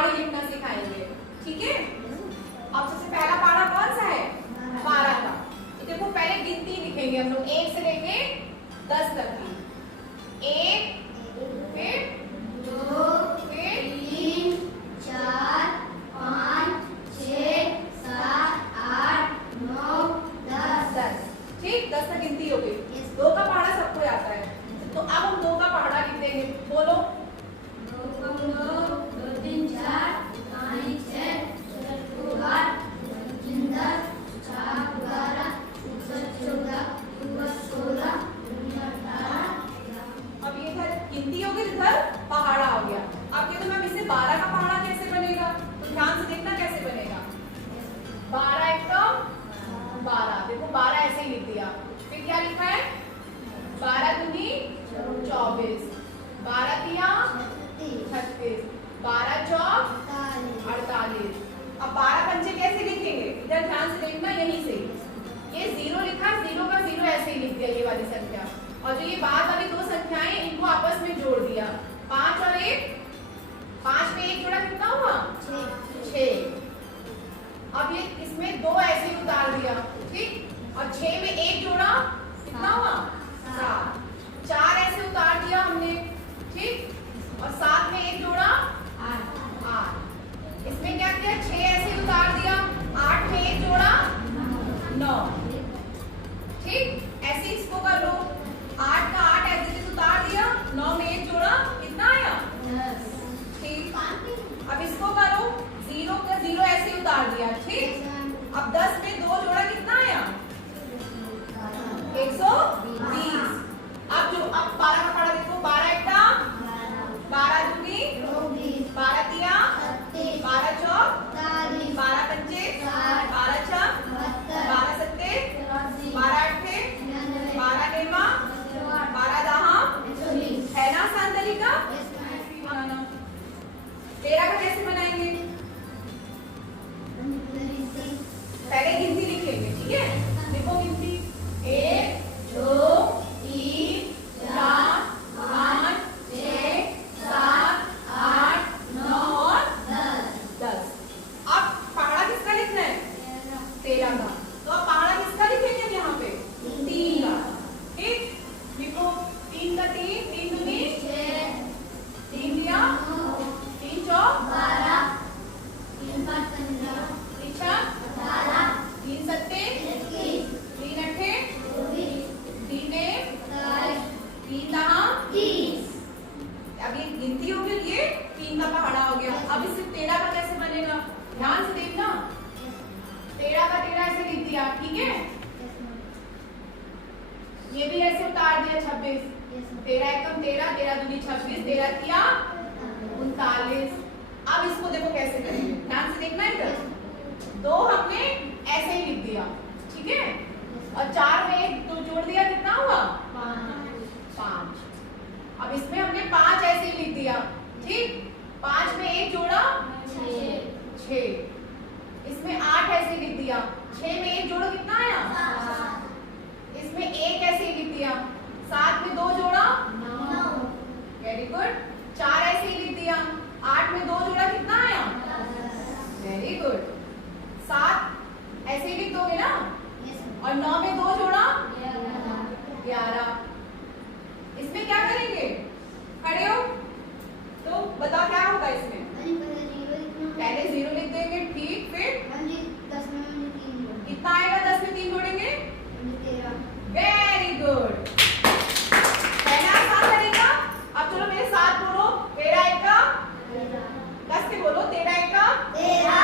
पहाड़ी लिखना सिखाएंगे, ठीक है। अब सबसे पहला पहाड़ा कौन सा है? 12 का। तो देखो पहले गिनती लिखेंगे हम लोग 1 से लेके 10 तक की। 1 फिर 2 फिर 3 4 5 6 7 8 9 10। ठीक, 10 तक गिनती हो गई। 2 का पहाड़ा सबको आता है, तो अब हम 2 का पहाड़ा लिख देंगे। बोलो 2 2 3 4 5 6 7 8 9 10 4 12 14 16 अब ये इधर गिनती हो गई, इधर पहाड़ा हो गया। अब देखो मैम इससे 12 का पहाड़ा कैसे बनेगा, तो ध्यान से देखना कैसे बनेगा। 12 एकदम 12, देखो 12 ऐसे ही लिख दिया। फिर क्या लिखा है? 12 दूनी 24, 12 तिया 36, 12 चौक 48। अब 12 पंचे कैसे लिखेंगे, इधर ध्यान से देखना, यहीं से ये 0 लिखा, 0 का 0 ऐसे ही लिख दिया ये वाली संख्या, और जो ये बाद वाली 2 संख्याएं इनको आपस में जोड़ दिया। 5 और 1, 5 में 1 जोड़ा कितना हुआ? 6। अब ये इसमें 2 ऐसे ही उतार दिया, ठीक, और 6 में 1 जोड़ा कितना हुआ? 7। 4 ऐसे उतार दिया हमने, ठीक, और 7 में 1 जोड़ा 8। इसमें क्या किया? 6 ऐसे ही उतार दिया, 8 में 1 जोड़ा 9, ठीक, ऐसे ही इसको कर लो। 8 का 8 ऐसे उतार दिया, 9 में 1 जोड़ा कितना आया? 10। ठीक, अब इसको करो, 0 का 0 ऐसे ही उतार दिया, ठीक। अब 10 में 2 जोड़ा कितना आया? 120। अब 12 का पहाड़ा देखो, 12 एकटा 12 दूनी 12 तिया 12 चौक 12 पंचे 12 छक 12 सत्ते 12 अट्ठे 12 नेमा 12 दहा, है ना आसान तरीका? 13 का कैसे बनाएंगे? पहले गिनती लिखेंगे, ठीक है। देखो गिनती 1 2 3 4 5 6 7 8 9 और 10। अब पहाड़ा किसका लिखना है? 13 का। तो अब पहाड़ा किसका लिखेंगे यहाँ पे? 3 का, ठीक। लिखो 3 का 3, 3 दूनी 3 दिया 3 चौक 3 छक 3 सत्ते 3 अट्ठे 3 नेम 3 दहा 30। अब ये गिनती हो गई, ये 3 का पहाड़ा हो गया। अब इससे 13 का कैसे बनेगा, ध्यान से देखना। 13 का 13 ऐसे लिख दिया, ठीक है। ये भी ऐसे उतार दिया 26, 13 एकम 13, 13 दूनी 26, 13 तिया 39। अब इसको देखो कैसे करेंगे, ध्यान से देखना इधर। 2 हमने ऐसे ही लिख दिया, ठीक है, और 4 में 1 तो जोड़ दिया, कितना हुआ? 5। अब इसमें हमने 5 ऐसे ही लिख दिया, ठीक, 5 में 1 जोड़ा 6। इसमें 8 ऐसे ही लिख दिया, 6 में 1 जोड़ो कितना आया? इसमें 1 ऐसे ही लिख दिया, 7 में 2 जोड़ा 9। Very good. 4 ऐसे ही लिख दिया, 8 में 2 जोड़ा कितना आया? Very good. 7 ऐसे ही लिख दोगे ना, और 9 में 2 जोड़ा 11। इसमें क्या करेंगे? खड़े हो तो बताओ क्या होगा इसमें? पहले 0 लिख देंगे, ठीक, फिर कितना आएगा? 10 में 3 जोड़ेंगे, वेरी गुड, है ना आसान तरीका। अब चलो मेरे साथ बोलो, 13 एक का 10 से बोलो, 13 एक का 13